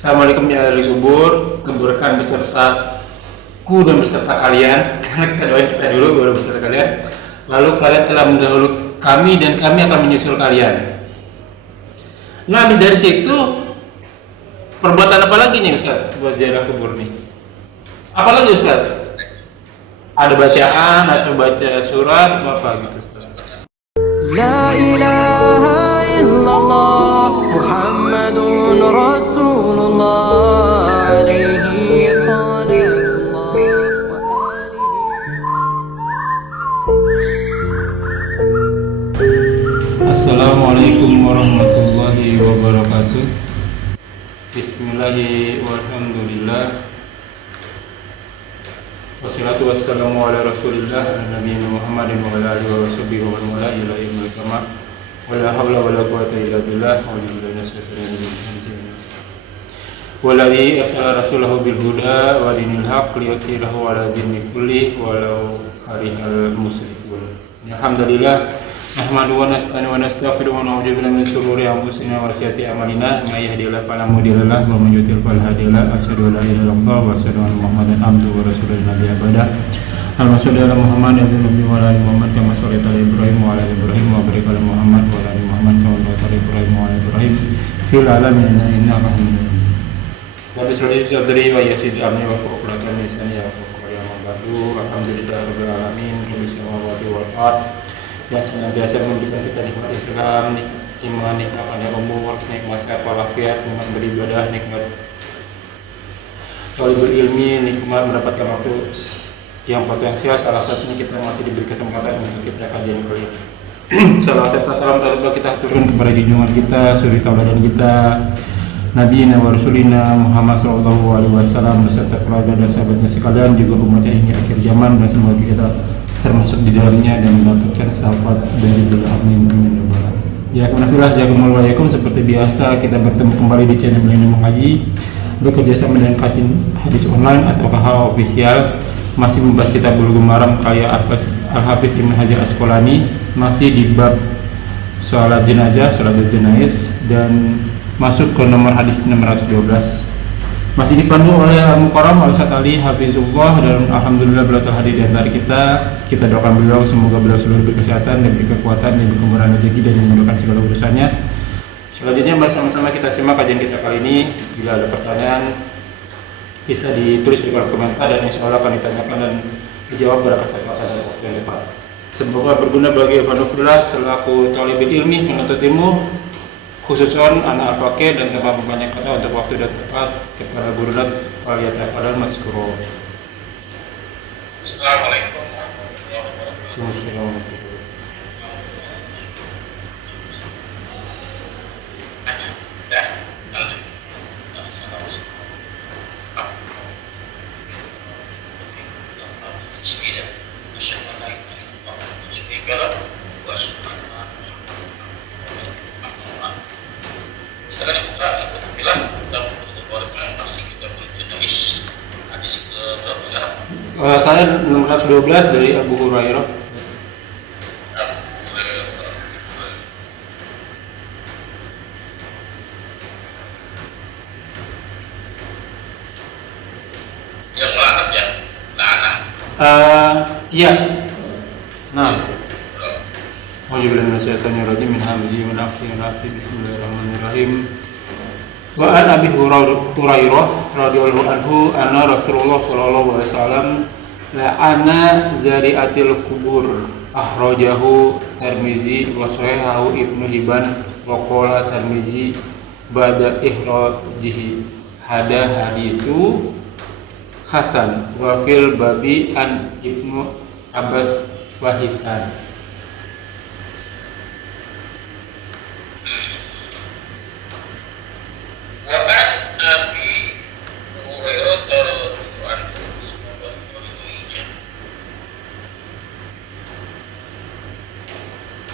Assalamualaikum ya ahli kubur, kuburkan besertaku dan beserta kalian. Karena kita doain kita dulu baru beserta kalian. Lalu kalian telah mendahului kami dan kami akan menyusul kalian. Nah, habis dari situ perbuatan apa lagi nih Ustaz buat ziarah kubur nih? Apa lagi Ustaz? Ada bacaan atau baca surat apa gitu Ustaz? La ilaha illallah Muhammadun Rasulullah alaihi salatullah wa alihi. Assalamualaikum warahmatullahi wabarakatuh. Bismillahirrahmanirrahim. Walhamdulillah. Wassalatu wassalamu ala rasulillah nabiyina Muhammadin wa ala alihi wa sahbihi wa man wala ila yaumil qiyamah. Wala haula wala quwwata illa billah wa billahi nastaghfiru Walladzi arsala rasulahu bil huda wa dinil haqq liyudhhirahu ala dini kulli walau karihal musyrikun. Alhamdulillah nahmadu wa nasta'inu wa nastaghfiru wa na'udzu billahi min shururi anfusina wa sayyiati a'malina may yahdihillahu fala mudilla lahu wa man yudlil fala hadiya lahu asyhadu an la ilaha illallah wa asyhadu anna muhammadan abduhu wa rasuluhu nabiyya ba'da. Allahumma shalli ala Muhammad wa ala ali Muhammad kama shallaita ala Ibrahim wa ala ali Ibrahim wa barik ala Muhammad wa ala ali Muhammad kama barakta ala Ibrahim wa ala ali Ibrahim fil alamin innaka Hamidum Majid. Rabbi sholli sadri wa yassir amri wa qurratan lisani yafqahu qawli amma ba'du. Alhamdulillahirabbil alamin rabbil samawati wal ardh yang senantiasa memberikan kita nikmat Islam, nikmat iman, nikmat panjang umur, nikmat sehat walafiat, nikmat beribadah, nikmat talibul ilmi, nikmat mendapatkan waktu yang potensial. Salah satunya kita masih diberi kesempatan untuk kita kajian kali ini. Salam serta salam terbaik kita turun kepada junjungan kita, suri tauladan kita, Nabi wa Rasulina Muhammad sallallahu alaihi wasallam beserta keluarga dan sahabatnya sekalian, juga umatnya hingga akhir zaman, dan semoga kita termasuk di dalamnya dan mendapatkan syafaat dari beliau. Amin amin ya rabbal alamin. Ya alhamdulillah, jazakumullahu seperti biasa kita bertemu kembali di channel Milenium Mengaji bekerjasama dengan kajian hadis online atau KH official, masih membahas kitab Bulughul Maram karya Al-Hafiz Ibnu Hajar Asqalani, masih di bab sholat jenazah, sholatul janaiz, dan masuk ke nomor hadis 612. Masih dipandu oleh Al-Mukarram Al-Ustaz Ali Hafizullah, dan alhamdulillah beliau telah hadir di antara kita. Kita doakan beliau semoga beliau selalu berkesehatan dan berkekuatan dan berkemurahan rezeki dan memudahkan segala urusannya. Selanjutnya mari sama-sama kita simak kajian kita kali ini. Bila ada pertanyaan bisa ditulis di kolom komentar dan insya Allah akan ditanyakan dan dijawab pada kesempatan yang tepat. Semoga berguna bagi Ikhwanullah selaku talibul ilmi menuntut ilmu, khususnya anak al-fakir dan tanpa banyak kata untuk waktu dan tempat kepada guru dan waliyatafadhal mazkur. Assalamualaikum warahmatullahi wabarakatuh. Sekarang buka Alhamdulillah kita berbuat masih kita berjenis hadis ke berapa? Saya 612 dari Abu Hurairah. Yang lanat ya, lanat. Iya. Nah. Bismillahirrahmanirrahim. Bismillahirrahmanirrahim. Wa an Abi Hurairah radhiyallahu anhu anna Rasulullah sallallahu alaihi wasallam la'ana zari'atil kubur akhrajahu Tirmizi wa sahahahu Ibnu Hibban wa qala Tirmizi ba'da ihrajihi hada haditsu hasan wa fil babi an Ibnu Abbas wa Hisan.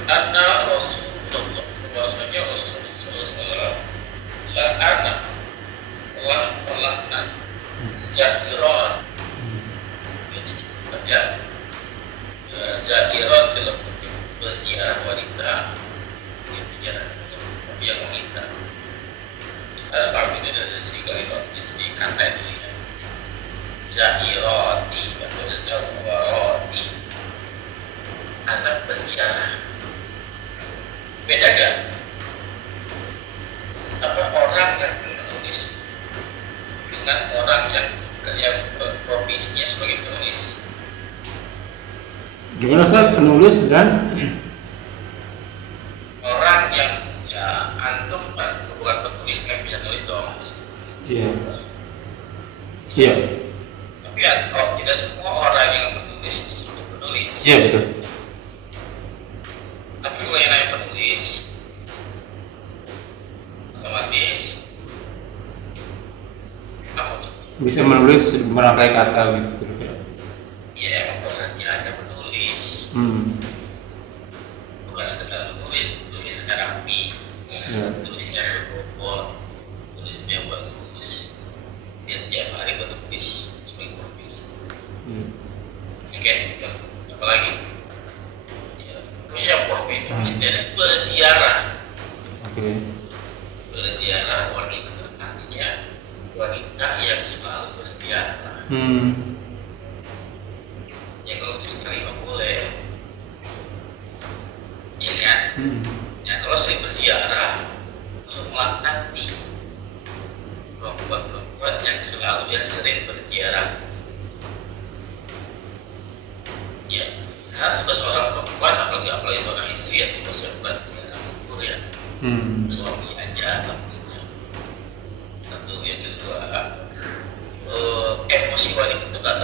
Anna Rasulullah, bahwasanya Rasulullah la'ana telah melaknat zakirat, ini ya zakirat zairati atau zawarati, anak berziarah. Beda gak? Apa orang yang menulis dengan orang yang profesinya sebagai penulis? Gimana Ustaz, penulis dan Orang yang ya antum kan bukan penulis kan bisa nulis dong. iya. Iya. Tapi ya kalau tidak semua orang yang menulis disebut penulis. Iya betul. Tapi kalau yang namanya penulis otomatis apa tuh? Bisa menulis merangkai kata gitu kira-kira. Ya emang pekerjaannya menulis, bukan sekedar menulis, tulisnya rapi, Ya. tulisnya berbobot, tulisnya bagus. Dia tiap hari menulis sebagai profesi. Oke, apa lagi? Ya, punya profesi dan berziarah. Oke. Berziarah wanita, artinya wanita yang selalu berziarah. Ya kalau sekali nggak boleh, ya kan? Ya kalau sering berziarah, semua nanti perempuan-perempuan yang sering berziarah. Ya, karena juga seorang perempuan, apalagi seorang istri yang tidak sempat kubur ya, suami aja tentunya. Tentu yang kedua, emosi wanita itu nggak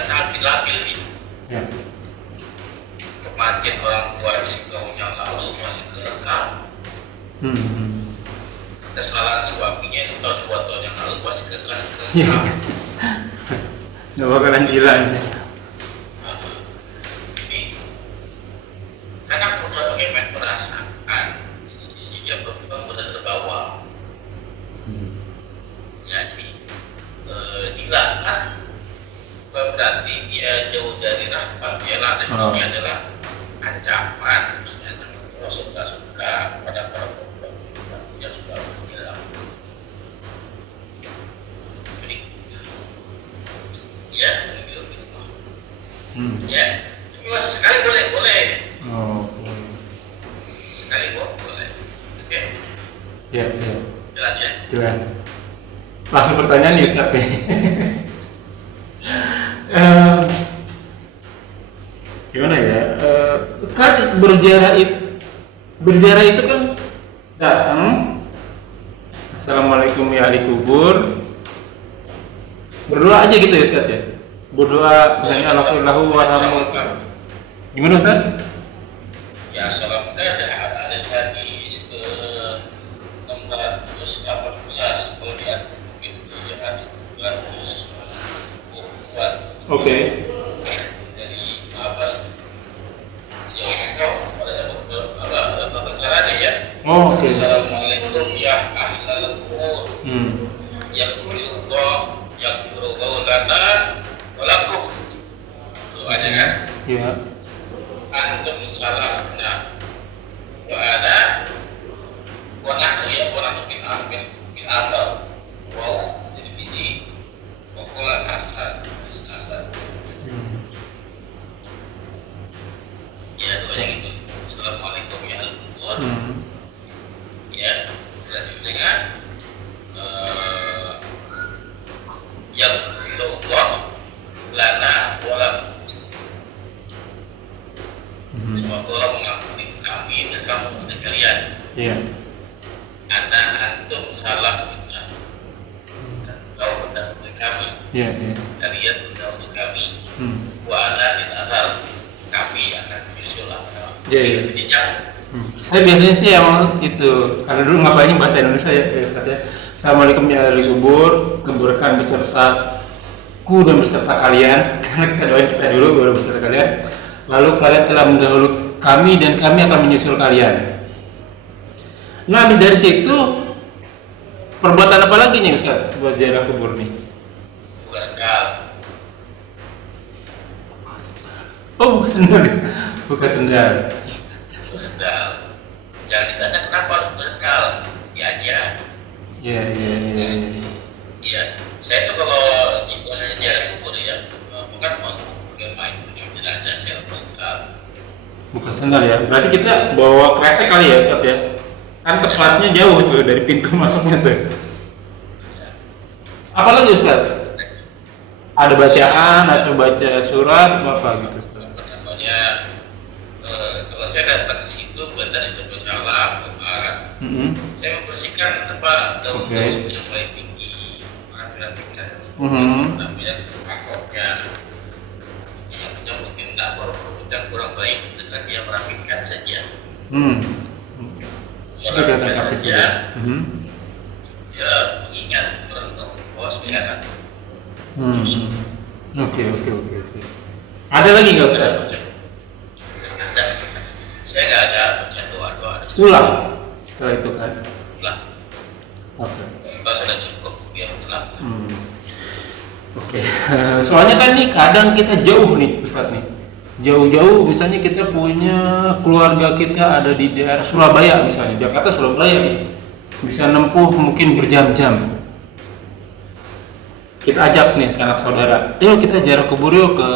stabil nih. Ya. Kematian orang tua di tahun yang lalu masih terekam. Kesalahan suaminya setahun 2 tahun yang lalu masih terekam. Nggak bakalan hilang. Jadi karena udah bagaimana merasakan sehingga perempuan udah terbawa. Jadi dilarang bukan berarti dia jauh dari rahmat, dia lah, dan maksudnya adalah ancaman, maksudnya kalau suka pada para perempuan yang suka berjilat. Jadi ya begitu. Ya, cuma sekali boleh. Oh. Sekali boleh. Oke, Ya. jelas ya. Jelas. Langsung pertanyaan nih Ustaz. Gimana ya? Kan berziarah itu kan datang. Assalamualaikum ya ahli kubur. Berdoa aja gitu ya Ustaz ya. Berdoa misalnya Allahu warhamu. Gimana Ustaz? Ya, salam ada hadis 614 kalau lihat mungkin ya hadis 640-an. Oke. Jadi apa ya pada apa caranya ya? Oh, oke. Assalamualaikum ya ahlal qubur. Yaghfirullahu lana wa lakum. Doanya kan? Iya. Antum salafna wa ana wa nahnu min asal wow jadi biji pokoknya asal ya doanya gitu. Assalamualaikum ya al-kubur. Ya berarti dengan yaghfirullahu lana wa lakum. Semoga Allah mengampuni kami dan kamu dan kalian. Iya. Anak antum salafna, engkau mendahului kami. Iya. Kalian mendahului kami. Wa ana min athar, kami akan menyusul apa? Iya. Itu jejak. Saya biasanya sih emang itu karena dulu ngapain bahasa Indonesia ya Ustaz ya. Assalamualaikum ya ahli kubur, kuburkan besertaku dan beserta kalian. Karena kita doain kita dulu baru beserta kalian. Lalu kalian telah mendahului kami dan kami akan menyusul kalian. Nah, dari situ perbuatan apa lagi nih Ustaz buat ziarah kubur nih? Bukan sekal. Oh, bukan sendal. Bukan sendal. Jangan ditanya kenapa harus bersekal. Ya aja. Iya. Iya. Saya tuh kalau Buka sendal ya. Berarti kita bawa kresek kali ya, Ustaz ya. Kan tepatnya jauh tuh dari pintu masuknya tuh. Apalagi Ustaz? Ada bacaan atau baca surat apa gitu Ustaz? Apa namanya, kalau saya datang ke situ benar disebut salah Quran, saya membersihkan apa daun-daun yang paling tinggi, merapikan namanya pangkoknya. Yang mungkin nggak yang kurang baik itu kan dia merapikan saja. Merapikan saja. Ya mengingat untuk bosnya kan. Oke. Ada lagi nggak Ustaz? Ada. Saya nggak ada baca doa-doa. Pulang setelah itu kan? Pulang. Oke. Kalau sudah cukup ya pulang. Oke. Soalnya kan nih kadang kita jauh nih Ustaz nih. Jauh-jauh misalnya kita punya keluarga kita ada di daerah Surabaya misalnya, Jakarta Surabaya nih. Bisa nempuh mungkin berjam-jam. Kita ajak nih sanak saudara, yuk kita ziarah kubur yuk ke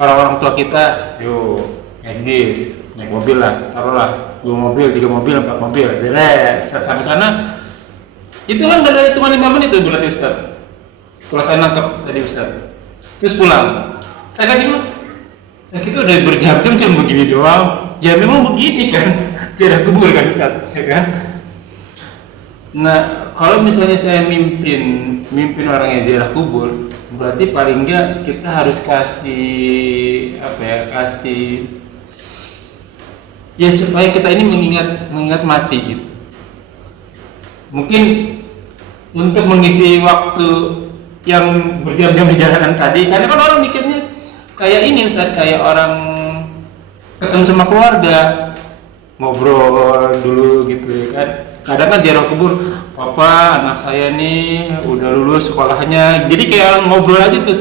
orang-orang tua kita, yuk Edis, naik mobil lah, taruhlah 2 mobil, 3 mobil, 4 mobil, sampai sana, itu kan gak ada hitungan 5 menit tuh berarti Ustaz. Kalau saya nangkep tadi Ustaz, terus pulang, saya kan bilang, ya kita udah berjam-jam cuma begini doang, ya memang begini kan, ziarah kubur kan Ustaz, ya kan? Nah, kalau misalnya saya mimpin orang yang ziarah kubur, berarti paling enggak kita harus kasih ya supaya kita ini mengingat mati gitu. Mungkin untuk mengisi waktu yang berjam-jam di jalanan tadi, karena kan orang mikirnya kayak ini Ustaz, kayak orang ketemu sama keluarga, ngobrol dulu gitu ya kan. Kadang kan ziarah kubur, papa anak saya nih udah lulus sekolahnya, jadi kayak ngobrol aja tuh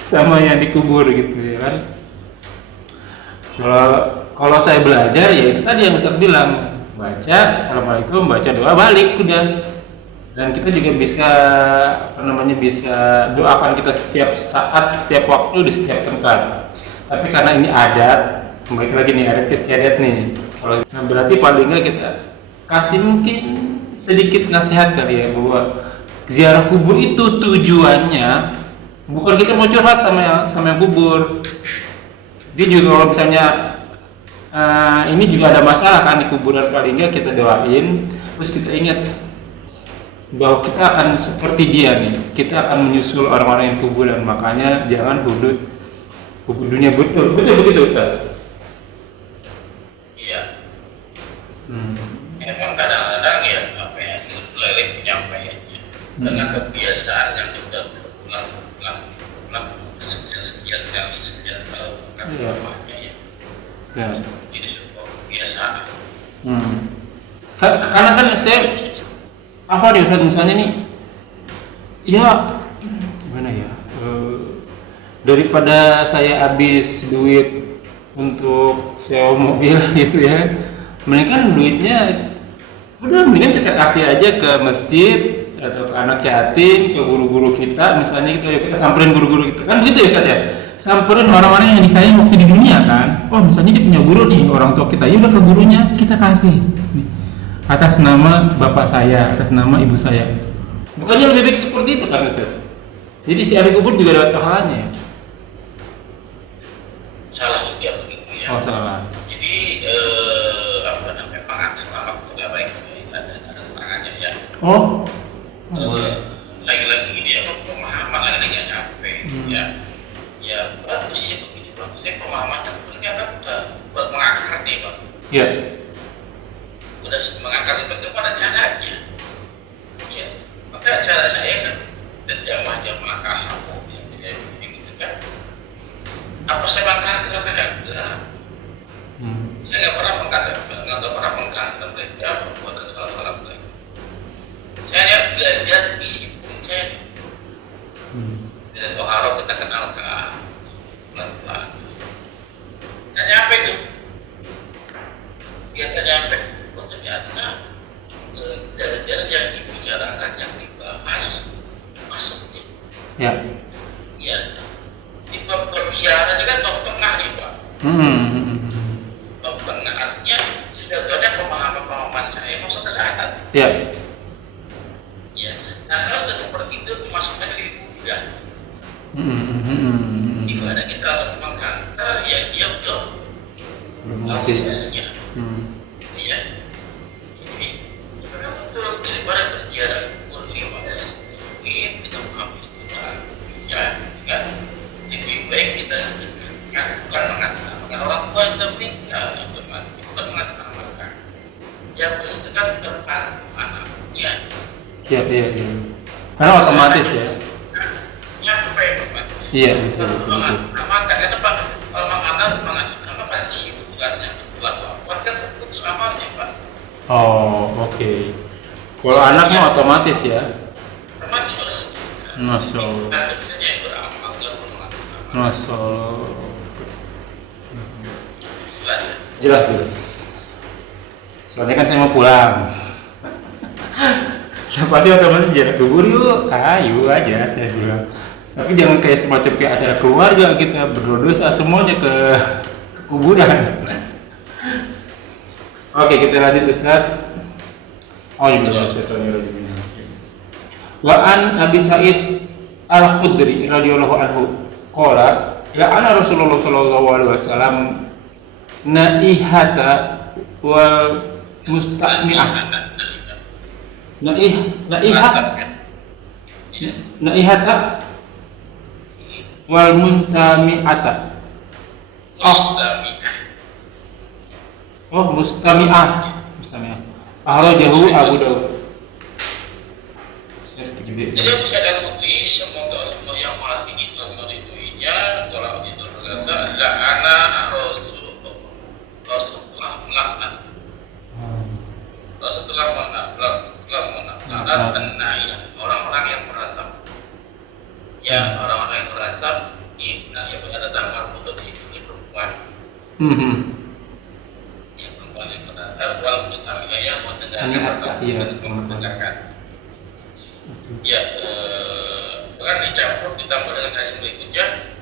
sama yang dikubur gitu ya kan. Kalau saya belajar ya itu tadi yang Ustaz bilang, baca assalamualaikum, baca doa, balik udah. Dan kita juga bisa bisa doakan kita setiap saat, setiap waktu, di setiap tempat. Tapi karena ini adat, kembali lagi nih adat istiadat nih. Nah berarti paling nggak kita kasih mungkin sedikit nasihat kali ya, bahwa ziarah kubur itu tujuannya bukan kita mau curhat sama yang kubur. Dia juga kalau misalnya ini juga ada masalah kan di kuburan, paling nggak kita doain, terus kita ingat bahwa kita akan seperti dia nih, kita akan menyusul orang-orang yang kuburan. Makanya jangan hudud dunia, betul begitu Ustaz. Iya. Memang kadang-kadang ya lelek penyampaiannya dengan kebiasaan yang sudah berulang sekian kali kan rumahnya ya. Jadi sebuah kebiasaan. Karena kan saya apa nih Ustaz, misalnya nih ya gimana ya, daripada saya habis duit untuk sewa mobil gitu ya, mendingan duitnya mendingan kita kasih aja ke masjid atau ke anak yatim, ke guru-guru kita misalnya gitu ya. Kita samperin guru-guru kita kan begitu ya Ustaz ya, samperin orang-orang yang disayang waktu di dunia kan. Oh misalnya dia punya guru nih, orang tua kita, ya udah ke gurunya kita kasih atas nama bapak saya, atas nama ibu saya. Bukannya lebih baik seperti itu kan Ustaz? Jadi si ahli kubur juga dapat pahalanya ya? Salah juga begitu ya. Oh salah. Jadi pengatas nama itu nggak baik, ada tangannya ya. Oh. Lagi-lagi ini ya pemahaman lagi nggak capek ya bagus ya, begitu bagusnya pemahaman mereka kan udah mengakar nih Pak. Iya. Udah mengakar itu bagaimana caranya? Ya, maka cara saya kan dan jamaah kahamu yang saya bikin itu kan, apa saya mengangkat mereka? Saya nggak pernah mengangkat mereka perbuatan salah-salah mereka. Saya belajar disiplin saya. Dan toharo kita kenalkan pelan-pelan. Dan nyampe tuh, dia nyampe. Oh ternyata dari yang dibicarakan, yang dibahas masuk nih. Ya. Ya. Di perbicaraan ini kan top tengah nih Pak. Bukan artinya sudah banyak pemahaman saya masuk ke sana. Ya. Ya. Nah kalau sudah seperti itu pemasukannya lebih mudah. Daripada kita langsung mengkantor, ya dia udah Oke. Iya. Jadi sebenarnya betul daripada berjarak umur 15 menit kita menghapus ya kan lebih baik kita sedekahkan, bukan mengatasnamakan orang tua yang sudah meninggal, bukan mengatasnamakan yang bersedekah depan anaknya. Iya. Karena otomatis ya. Nyampe otomatis. Iya, betul. Mengatasnamakan karena Pak, kalau mengamal mengatasnamakan sifat yang setelah wafat kan terputus amalnya Pak. Oh, oke. Kalau anaknya otomatis ya. Otomatis harus. Masya Allah. Ada misalnya yang beramal nggak perlu mengatasnamakan. Masya Allah. Jelas ya. Jelas. Soalnya kan saya mau pulang. Ya pasti otomatis jalan kubur yuk. Ayo aja saya bilang. Tapi jangan kayak semacam kayak acara keluarga kita berdoa semuanya ke kuburan. Oke, kita lanjut Ustaz. Oh iya, Wa an Abi Sa'id Al-Khudri radhiyallahu anhu qala la'ana Rasulullah sallallahu alaihi wasallam naihata wal mustami'ah. Naihata wal muntami'ata. Mustami'ah. Akhrajahu Abu Dawud. Jadi aku sadar putri, semoga Allah yang maha tinggi telah meridhoinya. Kalau itu berkata, la'ana Rasulullah melaknat. Rasulullah melaknat an-naiyah, orang-orang yang beratap. Ya, orang-orang yang beratap ini yang beratap marbudah di situ perempuan. Ya, perempuan yang beratap wal mustamiyah yang mendengarkan. Ya, bahkan dicampur ditambah dengan hasil berikutnya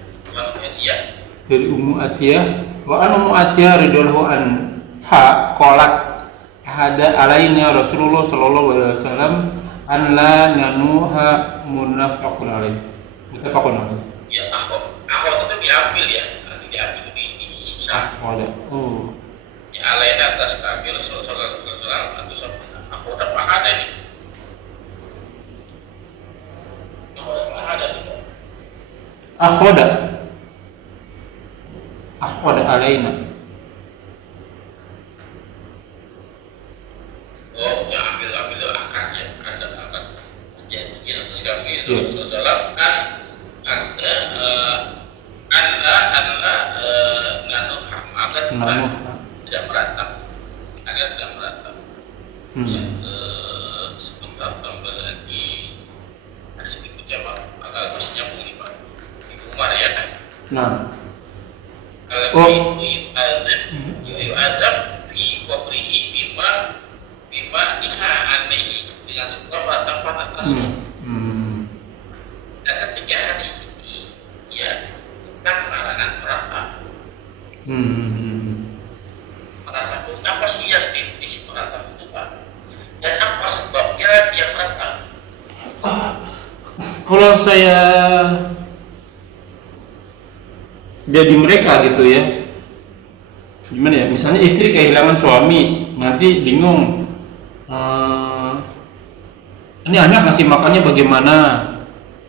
dia dari Ummu Atiyah wa an Ummu Atiyah radhiyallahu anha qalat hada alaina Rasulullah sallallahu alaihi wasallam an la nanuha munafiqun alaihi mutafaqun alaihi. Ya, akhwat itu diambil ya, diambil di sisa. Oh. Ya, alaina atas kami Rasulullah sallallahu alaihi wasallam atau akhwat apa ada nih? Akhoda alaina. Oh, ya ambil akarnya, ada akar perjanjian atas kami Rasulullah agar tidak meratap, Ya, sebentar tambah lagi ada sedikit jawab agak masih nyambung nih Pak di Umar ya. Kalau itu azab fi qabrihi bima niha aneh dengan sebab ratapan atasnya. Dan ketiga hadis ini ya tentang larangan meratap. Meratap itu apa sih yang definisi meratap itu Pak? Dan apa sebabnya dia meratap? Kalau saya jadi mereka gitu ya, gimana ya? Misalnya istri kehilangan suami, nanti bingung. Ini anak ngasih makannya bagaimana?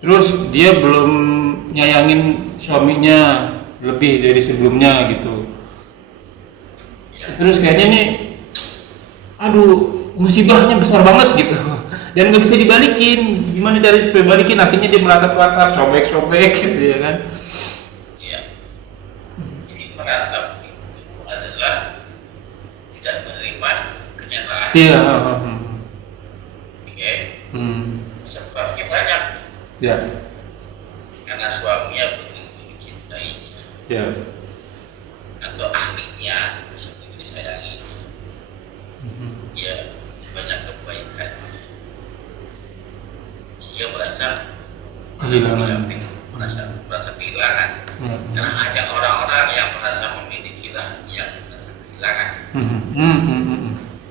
Terus dia belum nyayangin suaminya lebih dari sebelumnya gitu. Terus kayaknya nih, aduh musibahnya besar banget gitu. Dan nggak bisa dibalikin. Gimana cara supaya balikin? Akhirnya dia meratap-ratap, sobek-sobek gitu ya kan? Iya. Jadi meratap itu adalah tidak menerima kenyataan. Iya. Oke. Sebabnya banyak. Ya. Karena suaminya begitu mencintainya. Ya. Atau ahlinya seperti disayangi. Ya, banyak kebaikan. Dia merasa Kehilangan. merasa kehilangan. Karena hanya orang-orang yang merasa memiliki lah yang merasa kehilangan.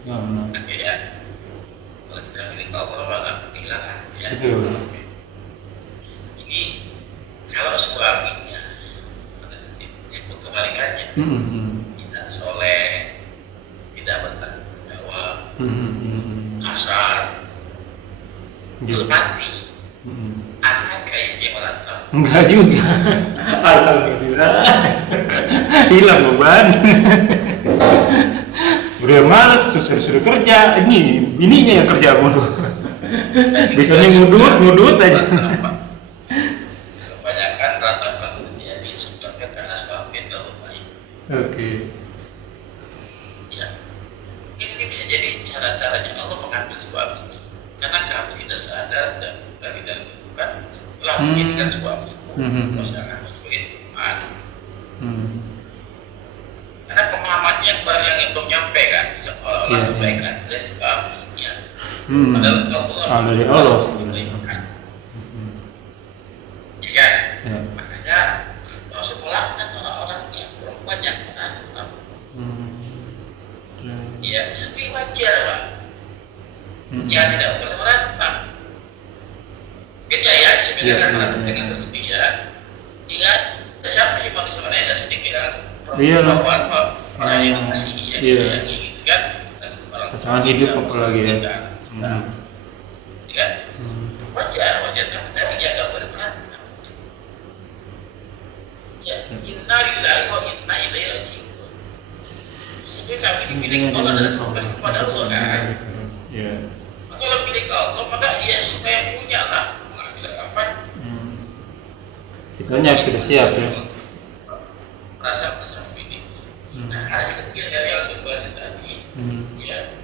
Ya, benar. Oke ya. Kalau kita milik Allah maka kehilangan. Ya. Betul. Jadi kalau suaminya disebut kebalikannya, tidak soleh, tidak bertanggung jawab, kasar, mati, akankah istri merantau? Enggak juga. Alhamdulillah. Hilang beban. Udah malas, suruh kerja. Ini bininya yang kerja mulu. Biasanya ngudut aja. Kebanyakan ratapan terjadi sebabnya karena suami terlalu baik. Oke. Ya, ini bisa jadi cara-caranya Allah mengambil suami. Karena kamu tidak sadar, tidak bukan telah menjadikan suamimu pasangan sebagai teman. Karena pemahamannya barang yang belum nyampe kan, seolah-olah kebaikan dari suaminya. Padahal Allah dari Allah kebaikan. Ya kan? Ya. Makanya Rasulullah dan orang-orang yang perempuan yang menantang, ya sepi wajar Pak. Ya tidak boleh merantau. Beda ya, sebenarnya merantau dengan kesedihan. Ingat, siapa sih manusia mana yang tidak sedih dengan perempuan orang yang masih disayangi gitu kan? Pasangan hidup apalagi ya. Ya, wajar, tapi tadi dia nggak boleh merantau. Ya, inna lillahi wa inna ilaihi raji'un. Sebenarnya kami dimiliki Allah dan kembali kepada Allah kan. Iya. Kalau milik Allah maka ya saya punya lah, mengambil apa? Kitanya sudah siap ya. Merasa memiliki. Nah, hadis ketiga dari Al-Bukhari tadi, ya,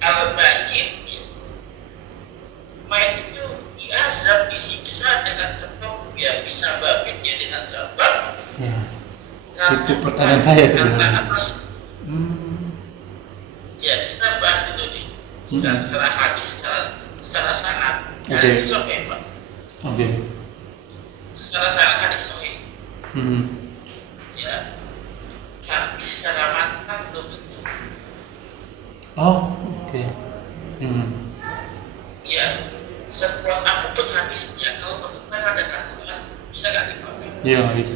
al-mayyit, mayit itu diazab, disiksa dengan sebab, ya bisa babitnya dengan sebab. Ya. Itu pertanyaan saya sebenarnya. Ya, kita bahas dulu nih. Secara hadis, secara sanad, hadis itu sahih, Pak. Oke. Secara sanad hadis sahih. Ya, tapi secara matang belum tentu. Oh, oke. Ya, sekuat apapun hadisnya, kalau bertentangan dengan Quran, bisa nggak dipakai? Iya, bisa.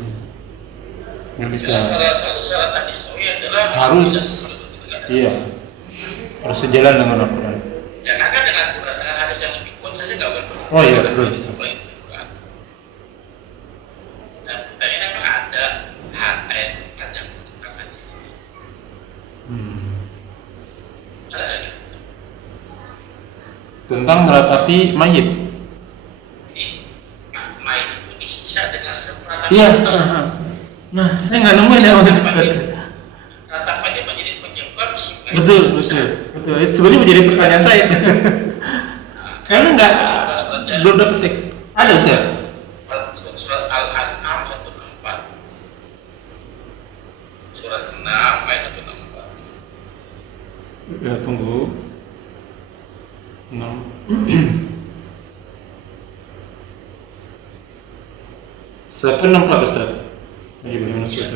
Nggak bisa. Ya, salah satu syarat hadis sahih adalah Harus. Iya. Harus sejalan dengan Al-Quran. Jangan kan dengan Quran, dengan hadis yang lebih kuat saja nggak boleh. Oh iya, betul. Nah, kita ini memang ada ayat Quran yang tentang hadis ini. Ada lagi. Tentang meratapi mayit. Jadi, mayit itu disiksa dengan seperangkat. Iya. Nah, saya nggak nemuin yang waktu itu. Ratapannya menjadi penyebab si mayit. Betul. Itu sebenarnya menjadi pertanyaan saya. Karena nggak belum dapat teks. Ada Ustaz? Surat Al-An'am 164. Surat 6 ayat 164. Ya, tunggu. 6. Siapa 64 Ustaz? Jadi bagaimana Ustaz?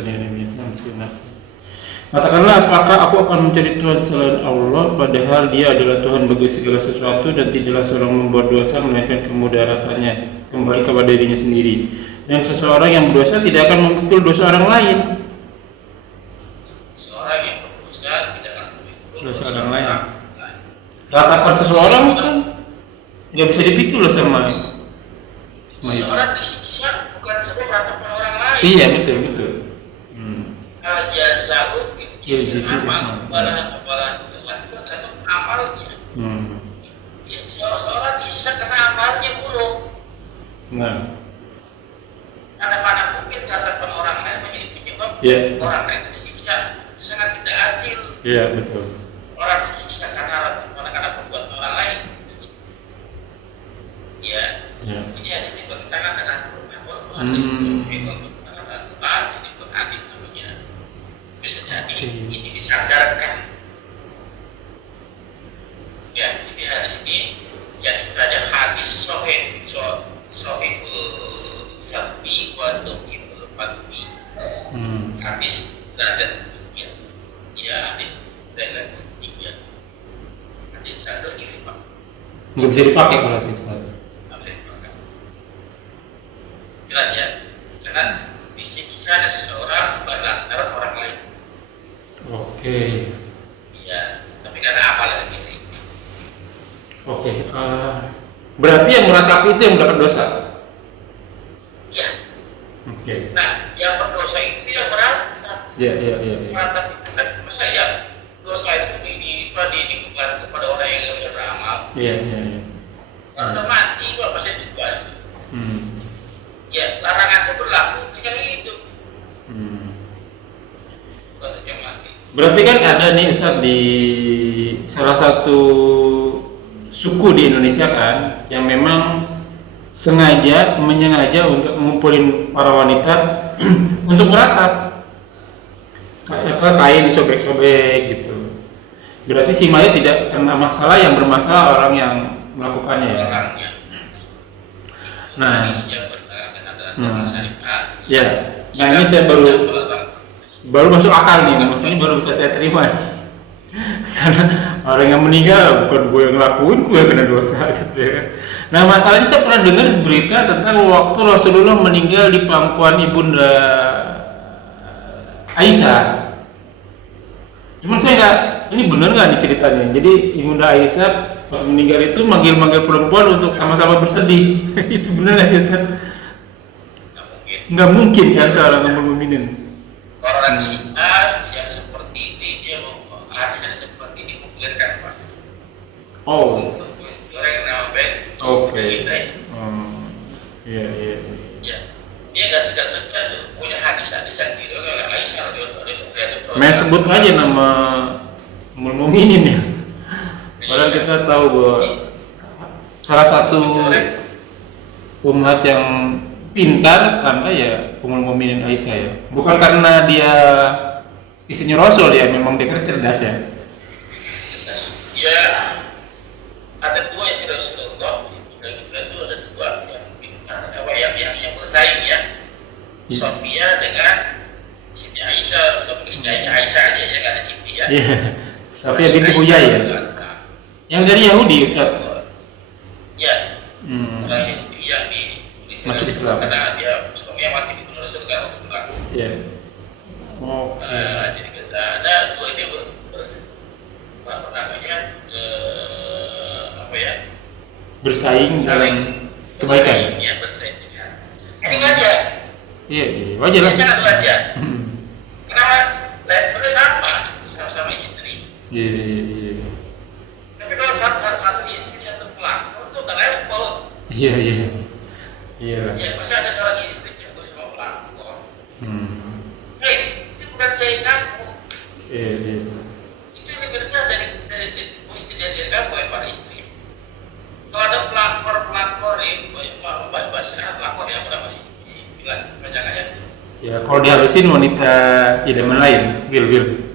Katakanlah, apakah aku akan mencari Tuhan selain Allah, padahal Dia adalah Tuhan bagi segala sesuatu dan tidaklah seorang membuat dosa melainkan kemudaratannya kembali kepada dirinya sendiri. Dan seseorang yang berdosa tidak akan memikul dosa orang lain. Seorang yang berdosa tidak akan memikul Dosa orang lain. Ratapan seseorang kan nggak bisa dipikul loh sama seseorang disiksa bukan sebab ratapan orang lain. Iya, betul. Al-jaza'u binjinsil amal, bala sesuatu tergantung amalnya. Ya, seorang disiksa karena amalnya buruk. Nah, Karena mana mungkin ratapan orang lain menjadi penyebab orang lain disiksa, sangat tidak adil. Iya, betul. Orang disiksa karena perbuatan orang lain. Ya, ini hadis ini bertentangan dengan Quran. Hadis itu bertentangan dengan Quran, ini hadis namanya. Bisa jadi ini disandarkan. Ya, jadi hadis ini yang ada hadis sahihul sarfi derajat ketinggian. Ya hadis derajat ketinggian. Hadis ada ifah. Nggak bisa dipakai berarti Ustaz. Jelas ya, karena bisa ada seseorang berlantaran orang lain. Oke. Iya, tapi karena apalah sendiri. Oke. Berarti yang meratapi itu yang mendapat dosa. Iya. Oke. Nah, yang berdosa itu yang meratap. Iya. Meratap itu kan masa ya dosa itu bukan kepada orang yang nggak bisa beramal. Iya. Kalau udah mati, apa saya juga. Ya, larangan itu berlaku ketika hidup. Bukan yang mati. Berarti kan ada nih Ustaz di salah satu suku di Indonesia kan yang memang menyengaja untuk ngumpulin para wanita untuk meratap. Kain disobek-sobek gitu. Berarti si mayat tidak kena masalah, yang bermasalah orang yang melakukannya ya. Orangnya. Nah, syariat. ya. Nah ini saya baru masuk akal nih, maksudnya baru bisa saya terima. Karena orang yang meninggal bukan gue yang ngelakuin, gue yang kena dosa gitu ya kan. Nah masalahnya saya pernah dengar berita tentang waktu Rasulullah meninggal di pangkuan ibunda Aisyah. Cuman saya nggak, ini benar nggak nih ceritanya? Jadi ibunda Aisyah pas meninggal itu manggil-manggil perempuan untuk sama-sama bersedih. Itu benar nggak sih Ustaz? Nggak mungkin kan seorang mukminin. Orang Syiah yang seperti ini dia harus ada seperti ini menggulirkan Pak. Oh. Orang yang nama baik. Oke. Iya. Ya. Dia nggak segan-segan tuh punya hadis-hadis yang gitu. Kalau Aisyah radhiyallahu Main sebut aja nama mukminin ya. Padahal kita tahu bahwa salah satu umat yang pintar karena ya Ummul Mukminin Aisyah ya. Bukan karena dia istrinya Rasul ya, memang dia cerdas ya. Cerdas. Ya. Ada dua istri Rasulullah, juga itu ada dua yang pintar, yang bersaing ya. Sofia dengan Siti Aisyah, atau istri Aisyah aja ya, nggak ada Siti ya. Iya. Sofia binti Huyai ya. Yang dari Yahudi Ustaz. Ya. Orang Yahudi yang masuk Islam karena dia suaminya mati di bunuh surga untuk pulang. Iya. Oke. Jadi kita ada dua ini apa namanya bersaing dalam kebaikan. Iya bersaing. Ini wajar. Iya wajar lah. Ini sangat wajar. Karena levelnya sama istri. Iya. Tapi kalau satu istri satu pelakor itu udah level. Iya. Ya, masa ada seorang istri cemburu sama pelakor. Hei, itu bukan sainganmu. Iya. Itu sebenarnya dari mesti dari kamu ya para istri. Kalau ada pelakor ini bahasa pelakor yang berapa sih? Bilang panjangannya. Ya, kalau dihabisin wanita idaman lain, Will.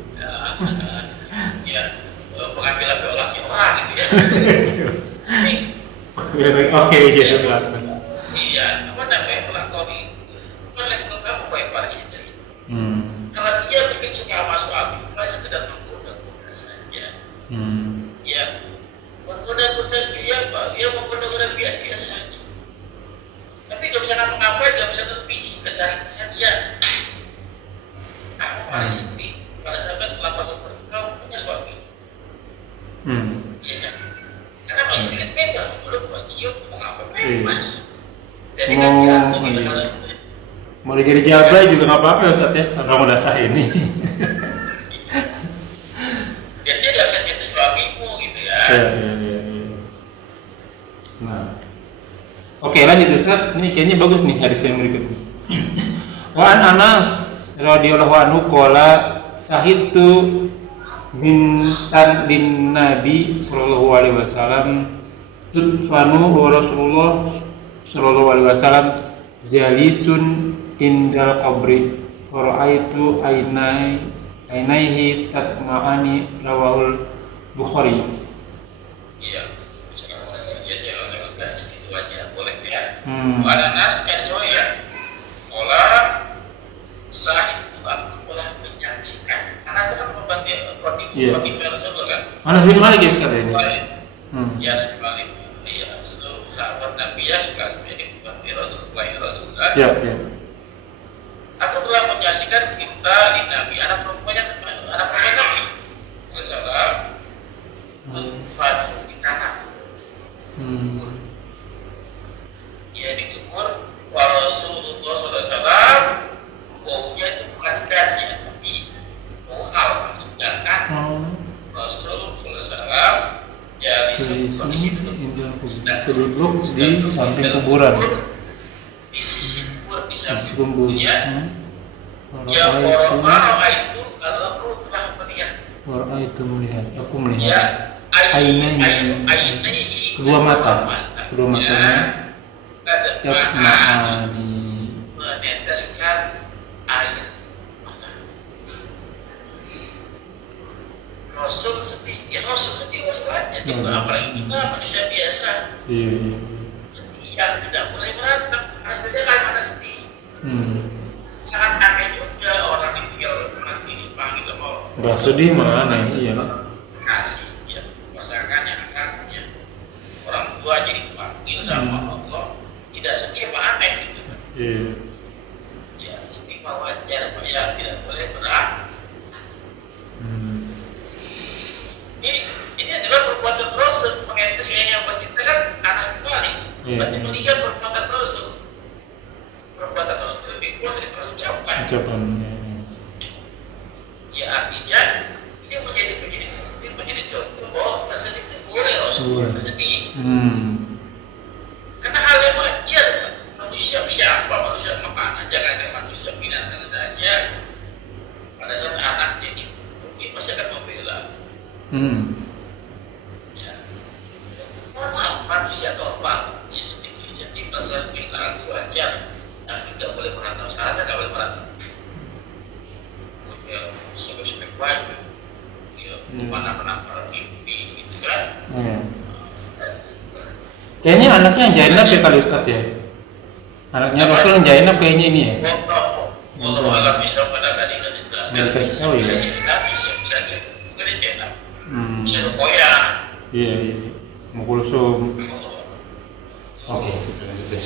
Ya, pengambilan biologi orang gitu ya. Oke, gitu. Iya, apa namanya pelakor itu? Kan level kamu baik para istri. Kalau dia bikin suka sama suami, bukan sekedar menggoda-goda saja. Ya, menggoda-goda biasa saja. Tapi nggak bisa ngapa-ngapain, nggak bisa lebih, sekedar itu saja. Kamu para istri, para sahabat kelapa seperti kau punya suami. Iya kan? Karena kalau istri kan bebas, belum dia mau ngapain bebas. Jadi kan mau jadi jabai juga nggak apa-apa Ustaz ya, kalau udah sah ini. Biar dia nggak bisa jadi suamimu gitu ya. Iya. Nah, oke lanjut Ustaz. Ini kayaknya bagus nih hadis yang berikutnya. Wa an Anas radhiyallahu anhu qala sahidtu min Nabi sallallahu alaihi wasallam tudfanu wa Rasulullah sallallahu alaihi wasallam jalisun indal qabri wa ra'aitu ainaihi tatma'ani rawahul Bukhari. Iya, sekarang dia nggak segitu aja boleh ya. Ada nas kan soalnya, olah sahid aku telah menyaksikan Iya. Fatimah Rasulullah kan. Anas bin Malik ya Ustaz ini. Ya Anas bin Malik. Iya, itu sahabat Nabi ya sekali menjadi Rasulullah. Ya, ya. Aku telah menyaksikan kita di Nabi anak perempuan Nabi. Masalah Fadu di tanah. Ya dikubur. Rasulullah SAW baunya itu bukan darahnya tapi bau halal. Sedangkan Rasul SAW ya di situ duduk di samping kuburan. Di sisi kubur di samping kuburnya. Ya Farofaro itu kalau aku telah melihat. Itu melihat. Aku melihat. Ya Ainai. Kedua mata. Kedua matanya. Yasma'ani. Meneteskan air mata. Rasul sedih. Ya Rasul sedih wajarnya. Apalagi kita manusia biasa. Iya. Sedih yang tidak boleh meratap. Artinya kan mana sedih. Sangat aneh juga orang yang tinggal mati dipanggil sama Allah. Gak sedih mana? Iya lah. Kasih ya pasangannya, anaknya, orang tua jadi dipanggil sama Allah. Tidak sedih apa aneh gitu. Iya. Ya sedih mah wajar, Pak ya tidak boleh berat. Ini adalah perbuatan Rasul. Mengenai yang bercerita kan Anas bin Malik. Berarti melihat perbuatan Rasul. Perbuatan Rasul itu lebih kuat daripada ucapan. Ya artinya ini menjadi contoh bahwa bersedih itu boleh Rasul bersedih. Karena hal yang wajar. Manusia siapa? Manusia mana? Jangan manusia binatang saja. Pada saat anak jadi ini pasti akan membela. Ya. Normal manusia normal. Ya sedih masalah kehilangan itu wajar. Tapi tidak boleh merantau saja, tidak boleh merantau. Ya, sebab baju, ya, mana mimpi, gitu kan? Kayaknya anaknya yang Zainab ya kali Ustaz ya. Anaknya Rasul yang Zainab kayaknya ini ya. Allah alam bisa pada kali dan Dikasih tahu ya. Bisa Zainab. Bisa Ruqayyah. Iya. Mukulsum. Oke, kita lanjut deh.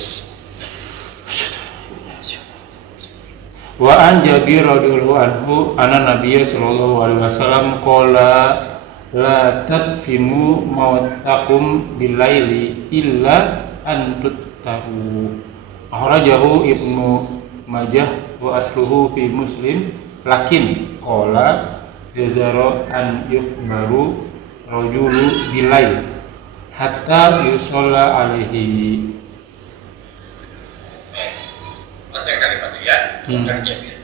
Wa an Jabir radhiyallahu anhu anna Nabiy sallallahu alaihi wasallam qala la tadfinu mautakum bilaili illa an tuttahu. Akhrajahu Ibnu Majah wa asluhu fi Muslim lakin qala jazara an yukbaru rajulu bilail hatta yusalla alaihi. Baca kalimat ya. Kan Jabir.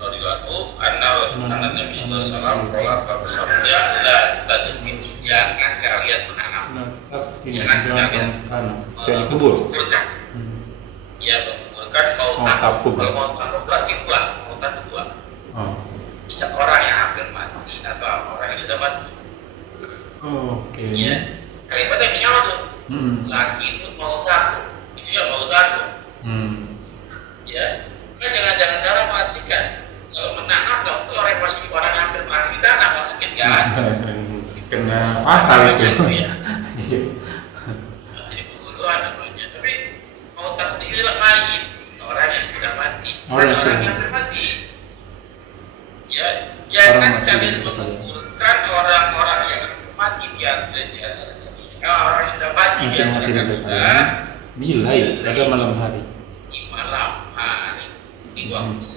Radhiyallahu anhu Nabi sallallahu alaihi wasallam bersabda la tadfinu jangan kalian menanam. Jangan kubur. Ya, menguburkan mau takut. Kalau mau takut berarti buat mau takut buat. Bisa orang yang hampir mati atau orang yang sudah mati. Oke. Ya, kalimatnya bisa tuh. Laki itu mau takut. Itu yang mau takut. Ya, kan jangan salah mengartikan. Kalau menanam dong itu orang pasti orang yang hampir mati di tanah mungkin kan. Kena pasal itu. Ya. Jadi keguguran namanya. Tapi mau takut ini lah mayit orang yang sudah mati. Orang yang hampir mati. Ya, jangan kalian menguburkan orang-orang yang mati di antara orang yang sudah mati di antara kita. Bila ya, pada malam hari. Di malam hari, di waktu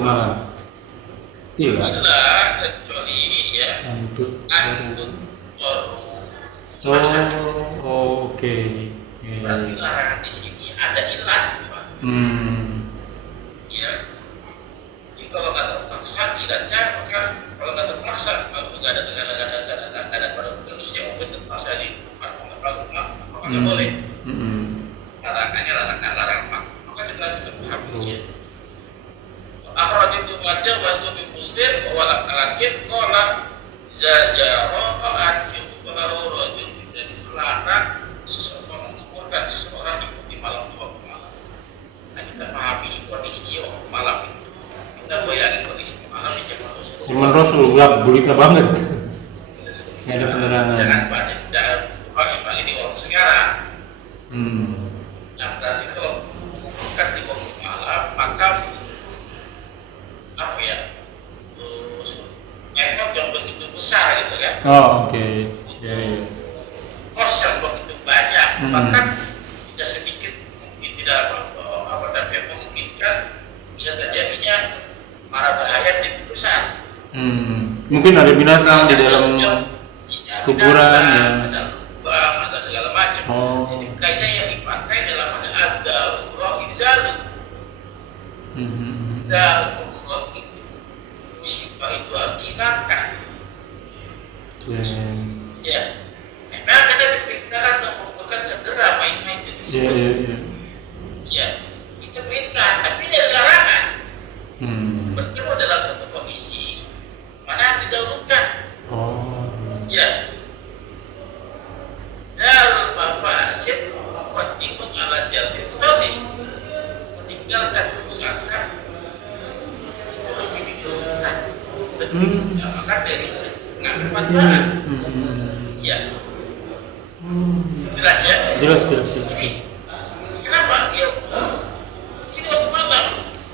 malam. Iya. Kecuali ya. Antut oke. Berarti larangan di sini ada ilat, Pak. Ya. Jadi kalau nggak terpaksa ilatnya, maka kalau nggak terpaksa, nggak ada pada manusia yang terpaksa di maka nggak boleh. Larangannya larang maka kita memahaminya. Akhraj Ibnu Majah wa Muslim Muslim wa lakin qala zajara an yuqbaru rajul dan larang menguburkan seorang di malam waktu malam. Nah kita pahami kondisinya waktu malam itu. Kita bayangin kondisi malam di zaman Rasulullah Zaman Rasul gelap gulita banget. Nggak ada penerangan. Jangan banyak tidak pakai di waktu sekarang. Nah, berarti kalau bukan di waktu malam, maka apa ya? Efek yang begitu besar gitu kan? Oh, oke. Ya. Kos yang begitu banyak, bahkan tidak sedikit mungkin tidak apa namanya memungkinkan bisa terjadinya para bahaya yang lebih besar. Mungkin ada binatang di dalam kuburan ya. Ada lubang, ada segala macam. Oh. Jadi kayaknya yang dipakai dalam ada roh inzal. Dan roh itu musibah itu harus dihilangkan. Ya. Memang ada diperintahkan untuk mengumpulkan segera main-main di situ. Ya, kita perintah, tapi ini ada larangan. Bertemu dalam satu kondisi mana yang didahulukan. Oh. Ya. Darul mafasid muqaddimun ala jalbil masalih. Meninggalkan kerusakan itu lebih didahulukan. Maka dari mengambil manfaat. Ya. Jelas ya? Jelas. Jadi, kenapa dia jadi waktu malam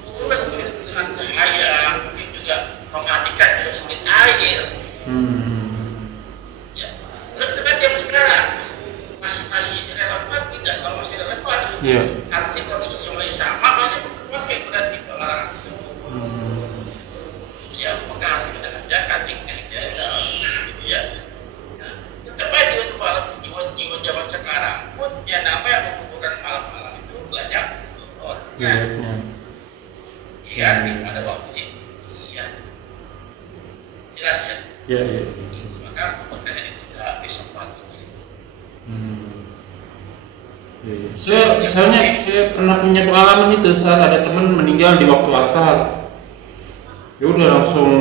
sudah dengan cahaya, mungkin juga memandikan juga sedikit air. Ya, terus dengan jam sekarang masih relevan tidak? Kalau masih relevan, artinya kondisinya masih sama, masih pakai berarti pelarangan tersebut. Ya, maka harus kita kerjakan di kita gitu ya. Tetap aja itu malam jiwa zaman sekarang pun yang namanya mengumpulkan malam-malam itu banyak turun. Ya, pada waktu sih, ya. Jelas ya. Iya. Maka makanya itu tidak besok pagi. Saya pernah punya pengalaman itu saat ada teman meninggal di waktu asar. Ya udah langsung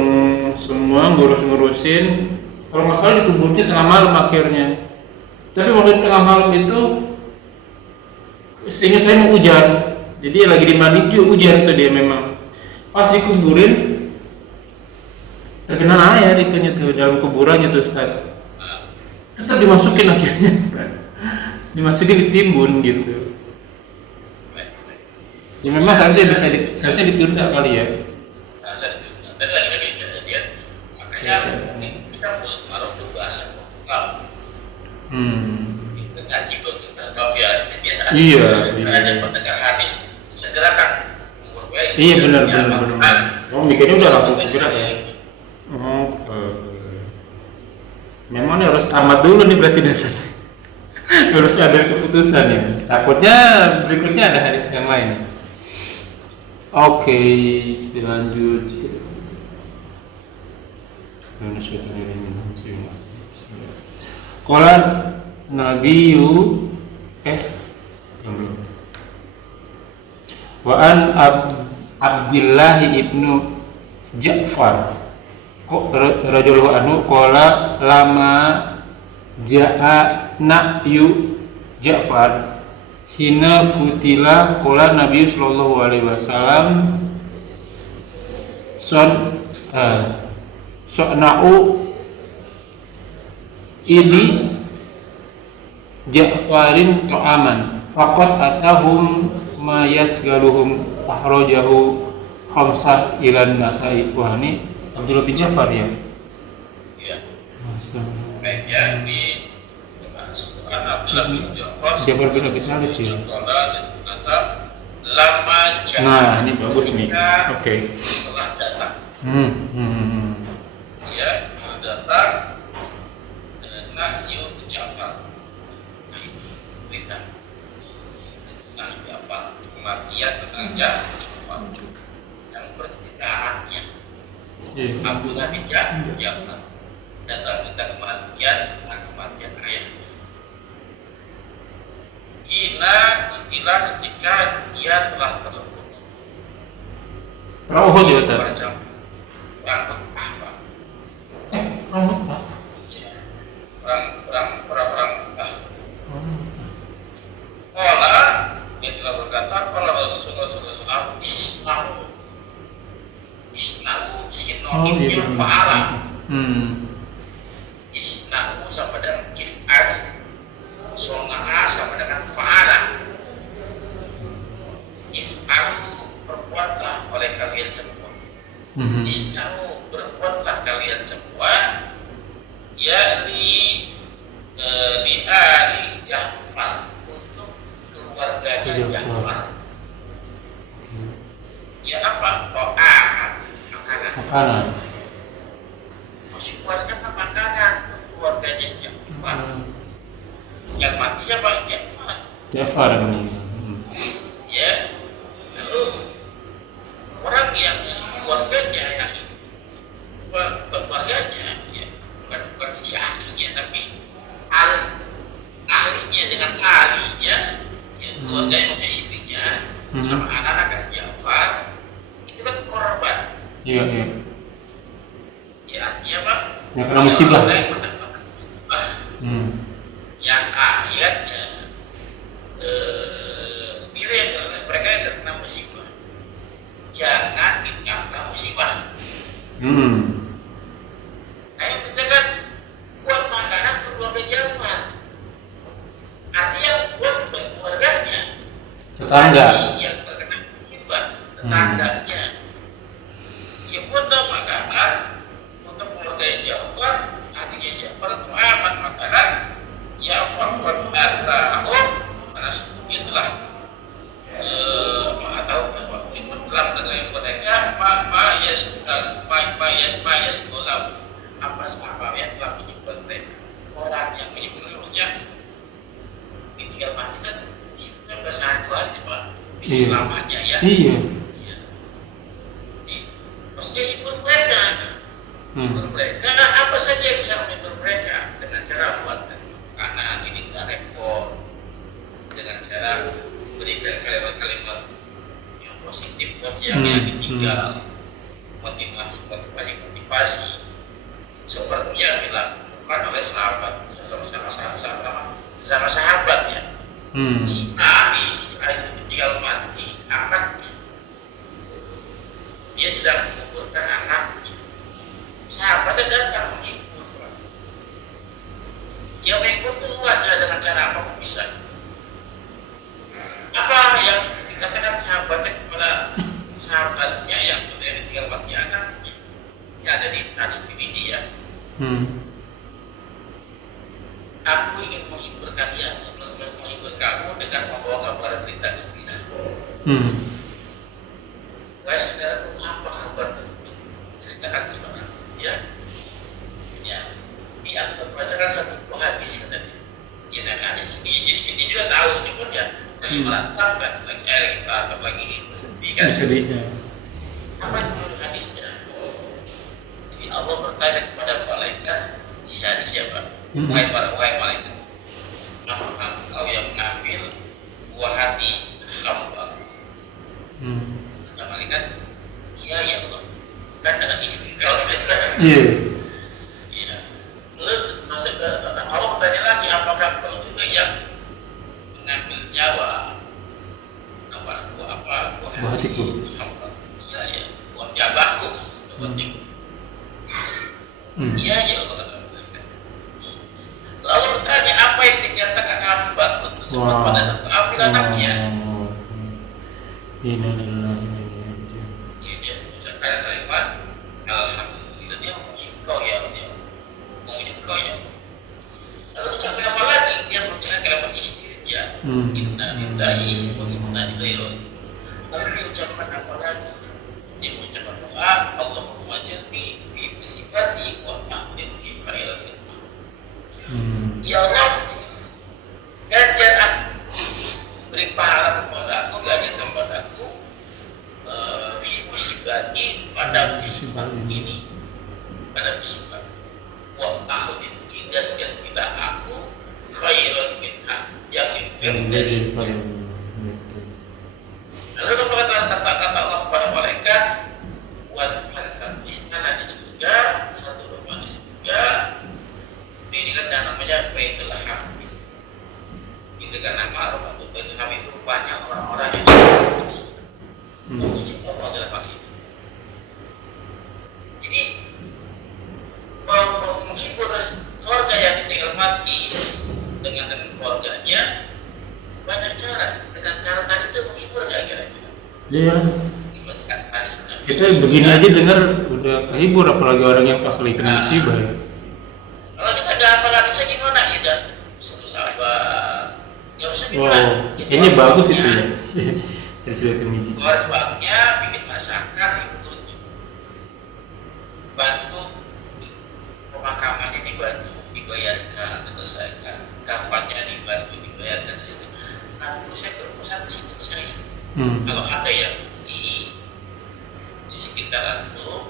semua ngurusin. Kalau nggak salah dikuburnya tengah malam akhirnya. Tapi waktu tengah malam itu, sehingga saya mau hujan. Jadi lagi di mandi juga hujan tuh dia memang. Pas dikuburin, terkena air itunya tuh dalam kuburannya tuh Ustaz. Tetap dimasukin akhirnya. Dimasukin ditimbun gitu. Ya memang seharusnya ditunda kali ya. Harusnya ditunda. Dan lagi kejadian. Makanya kita malam itu bahasa Portugal. Itu ngaji begitu sebab ya. Iya. Karena pendengar hadis segerakan umur baik. Iya benar. Oh mikirnya udah langsung segera ya. Memang ini harus tamat dulu nih berarti Ustaz. Harus ada keputusan ya. Takutnya berikutnya ada hadis yang lain. Oke, lanjut. Qala Nabiyu wa an Abdullah ibnu Ja'far radhiyallahu anhu qala lama ja'a na'yu Ja'far hina kutila qala Nabi sallallahu alaihi wasallam so'na'u ini Ja'farin ta'aman faqad atahum ma yasgaluhum ahrajahu khamsah ilan nasai. Wah ini Abdullah bin Ja'far ya? Iya. Baik ya, ini Abdullah bin Ja'far bin Abi Thalib ya? Lama jahat. Nah ini bagus nih. Oke. Telah datang. Ya, datang Nahyu Ja'far. Nah itu berita Nahyu Ja'far, kematian tentang Ja'far yang bertitikahnya. Abdullah bin Ja'far datang minta kematian tentang kematian ayah. Kila ketika dia telah terbunuh. Perang Uhud ya Ustaz? Perang Mekah, Pak. Perang Mekah? Perang Mekah. Kala dia telah berkata, kalau Rasulullah SAW Isna'u Sino Fa'ilnya fa'ala. Hmm. Isna'u sama dengan if'al. Sona'a sama dengan fa'ala. If'alu berbuatlah oleh kalian semua. Isna'u berbuatlah kalian semua. Ya li ali Ja'far, untuk keluarganya Ja'far. Ya apa? Ta'aman, makanan. Masih keluarga makanan untuk keluarganya Ja'far. Yang mati siapa? Ja'far. Ja'far yang meninggal. Ya. Lalu orang yang keluarganya ya, bukan si ahlinya, tapi ahlinya dengan ahlinya, ya, keluarganya maksudnya istrinya sama anak-anak Ja'far, itu kan korban. Iya. Ya artinya apa? Yang kena musibah. Yang akhirnya mereka yang terkena musibah, jangan ditambah musibah. Nah yang penting kan buat makanan untuk keluarga Ja'far. Artinya buat keluarganya, Tetangga. yang terkena musibah, tetangganya. Ya buat makanan untuk keluarga Ja'far. Artinya Ja'far itu aman makanan. Ya fakot atahum, karena sesungguhnya telah atau telah mengenai mereka mayas golam apa yang telah menyebut orang yang menyebut maksudnya ditinggal mati kan sudah satu hari Pak, selamanya ya. Iya. Maksudnya hibur mereka. Hibur mereka apa saja yang bisa menghibur mereka dengan cara buat karena ini nggak repot, dengan cara berikan kalimat-kalimat yang positif buat yang ditinggal, motivasi seperti yang dilakukan oleh sesama sahabatnya. Si A itu ditinggal mati anaknya, dia sedang menguburkan anaknya, sahabatnya datang menghibur. Yang menghibur itu luasnya dengan cara apapun bisa. Apa yang dikatakan sahabatnya kepada sahabatnya yang sudah ditinggal mati anaknya, ini ada di hadis Tirmidzi ya. Aku ingin menghibur kalian, menghibur kamu dengan membawa kabar berita gembira. Wahai saudaraku, apa kabar tersebut? Ceritakan kepada ya. Dia membacakan satu hadis katanya. Ya, dan hadis ini jadi dia juga tahu, cuma dia lagi melantapkan, lagi bersedih kan. Apa itu hadisnya? Jadi Allah bertanya kepada malaikat, isi hadis siapa? Wahai malaikat, apakah engkau yang mengambil buah hati hamba? Kata malaikat, iya ya Allah, kan dengan izin kau. Iya. Lalu Allah bertanya lagi, apakah kau juga yang mengambil nyawa buah hatiku hamba? Iya ya, buah jabaku, buah hatiku. Iya ya Allah, kata malaikat. Lalu bertanya, apa yang dikatakan hamba tersebut pada saat ambil anaknya? Dia mengucapkan kalimat alhamdulillah, dia memuji kau ya Allah, memuji kau ya. Lalu ucapkan apa lagi? Dia mengucapkan kalimat istirja, inna lillahi wa inna ilaihi raji'un. Lalu dia ucapkan apa lagi? Dia mengucapkan doa, Allahumma ajirni fi musibati wa akhlif li khairan minha. Ya Allah, ganjar aku, beri pahala kepada aku, ganjar kepada aku fi musibati, pada musibah ini, pada musibah wa akhlif, dan jadilah aku khairan minha, yang lebih dari lalu kata Allah kepada malaikat, buatkan satu istana di surga, satu rumah di surga. Ini kan namanya Baitul Hamid. Ini dengan nama Baitul Hamid, banyak orang-orang yang memuji Allah dalam hal ini. Jadi mati dengan keluarganya banyak cara. Dengan cara tadi itu menghibur nggak kira-kira? Iya. Tadi sebenarnya. Kita begini aja dengar udah kehibur, apalagi orang yang pas lagi kena musibah ya. Kalau kita ada apa lagi saya gimana ya? Dan suruh sabar. Nggak usah Wow, gimana. ini bagus itu ya. Dari sudah termiji. Keluarganya bikin masakan ibunya. Bantu pemakamannya dibantu dibayarkan, selesaikan. Kafannya dibantu dibayarkan. Nah, saya berpesan ke situ ke saya. Kalau ada yang di sekitar antum,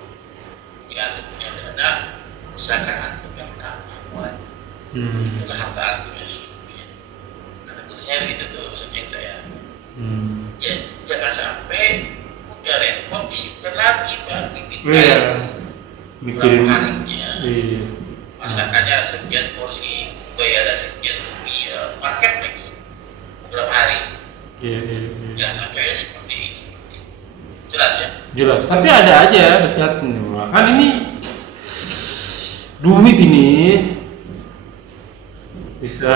di antum punya dana, usahakan antum yang menanggung. Itulah harta antum ya. Kata guru saya begitu tuh urusannya saya. Ya, jangan sampai udah repot disimpan lagi Pak. Iya. Mikirin. Iya. Masakannya sekian porsi, bayarnya sekian rupiah, paket lagi beberapa hari. Iya. Jangan sampai seperti itu. Jelas ya? Jelas. Tapi ada aja Ustaz. Kan ini duit ini bisa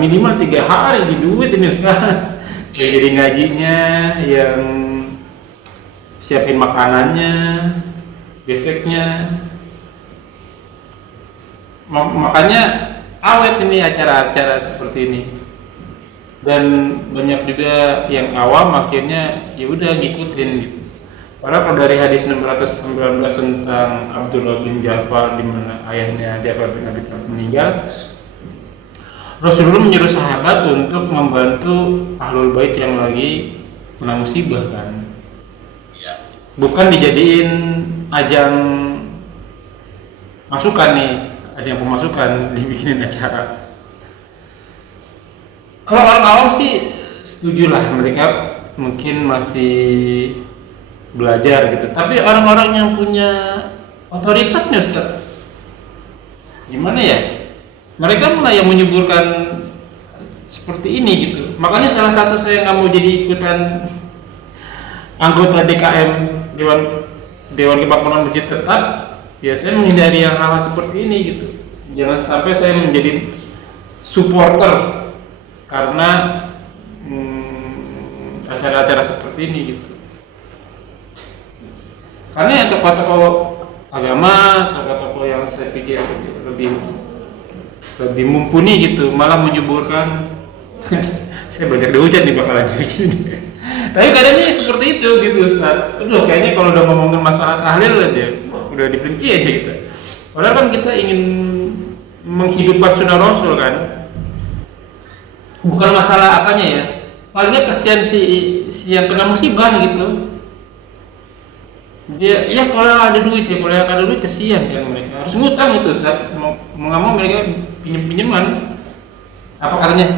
minimal 3 hari di duit ini Ustaz. Kayak jadi ngajinya, yang siapin makanannya, beseknya. Makanya awet ini acara-acara seperti ini. Dan banyak juga yang awam akhirnya ya udah ngikutin gitu. Padahal kalau dari hadis 619 tentang Abdullah bin Ja'far di mana ayahnya Ja'far bin Abi Thalib meninggal, Rasulullah menyuruh sahabat untuk membantu ahlul bait yang lagi kena musibah kan. Iya. Bukan dijadiin ajang masukan nih, ajang pemasukan, dibikinin acara. Kalau orang awam sih setuju lah, mereka mungkin masih belajar gitu. Tapi orang-orang yang punya otoritas nih Ustaz, gimana ya? Mereka mulai yang menyuburkan seperti ini gitu. Makanya salah satu saya nggak mau jadi ikutan anggota DKM Dewan Kemakmuran Masjid Tetap. Ya saya menghindari yang hal seperti ini gitu. Jangan sampai saya menjadi supporter karena acara-acara seperti ini gitu. Karena ya tokoh-tokoh agama, tokoh-tokoh yang saya pikir lebih mumpuni gitu, malah menyuburkan. Saya banyak diucat nih bakalan tapi kadangnya seperti itu gitu Ustaz. Aduh, kayaknya kalau udah ngomongin masalah tahlil aja udah dibenci aja kita. Padahal kan kita ingin menghidupkan sunnah Rasul kan. Bukan masalah apanya ya, palingnya kesian si yang kena musibah gitu. Dia ya kalau ada duit ya, kalau ada duit kesian kan, mereka harus ngutang itu Ustaz. Mau nggak mau mereka pinjaman. Apa katanya?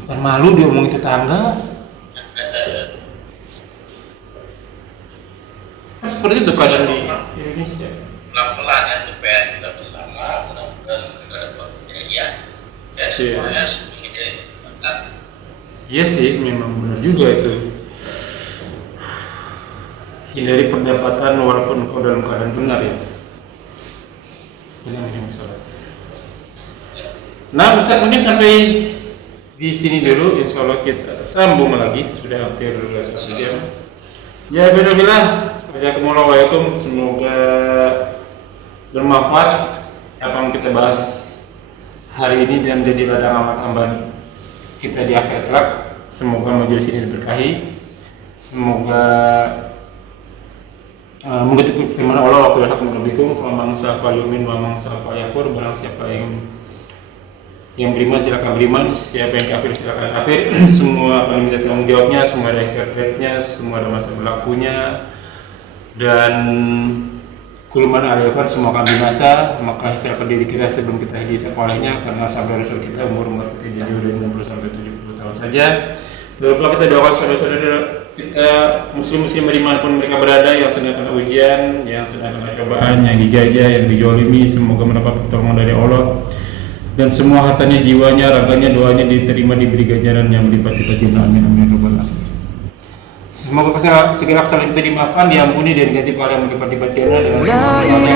Bukan malu dia ngomongin tetangga. Kan seperti itu keadaan di Indonesia. Pelan-pelannya itu PR kita bersama, mudah-mudahan kita dapat ya. Saya semuanya semuanya dari Iya sih, memang benar juga itu. Hindari pendapatan walaupun kau dalam keadaan benar ya. Ini masalah. Nah, Ustaz mungkin sampai di sini dulu. Insya Allah kita sambung lagi. Sudah hampir 1 jam. Ya, bismillah. Assalamualaikum. Semoga bermanfaat apa yang kita bahas hari ini dan jadi ladang amal tambahan kita di akhirat kelak. Semoga majelis ini diberkahi. Semoga mengutip firman Allah, wa qul haqqan rabbikum faman sya'a falyu'min wa man sya'a falyakfur. Barang siapa yang beriman silakan beriman, siapa yang kafir silakan kafir. Semua akan diminta tanggung jawabnya, semua ada expertnya, semua ada masa berlakunya, dan kulman alifan semua akan binasa. Maka siapkan diri kita sebelum kita dihisab olehnya, karena sabda Rasul kita umur kita jadi dari 60 sampai 70 tahun saja. Lalu pula kita doakan saudara-saudara kita muslim-muslim dimanapun mereka berada, yang sedang kena ujian, yang sedang kena cobaan, yang dijajah, yang dijolimi, semoga mendapat pertolongan dari Allah. Dan semua hartanya, jiwanya, raganya, doanya diterima, diberi ganjaran yang berlipat-lipat. Amin amin ya rabbal alamin. Semoga segala kesalahan kita dimaafkan, diampuni dan ganti pahala yang berlipat batinnya dengan لا إله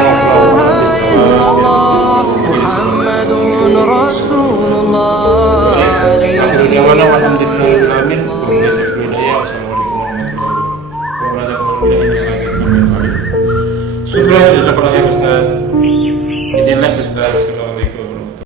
إلا الله محمد رسول الله عليه Akhirul da'wana walhamdulillahirabbil alamin. Wabillahi taufiq wal hidayah. Wassalamualaikum warahmatullahi wabarakatuh. Syukur jazakallahu khairan Ustaz. Idillah Ustaz.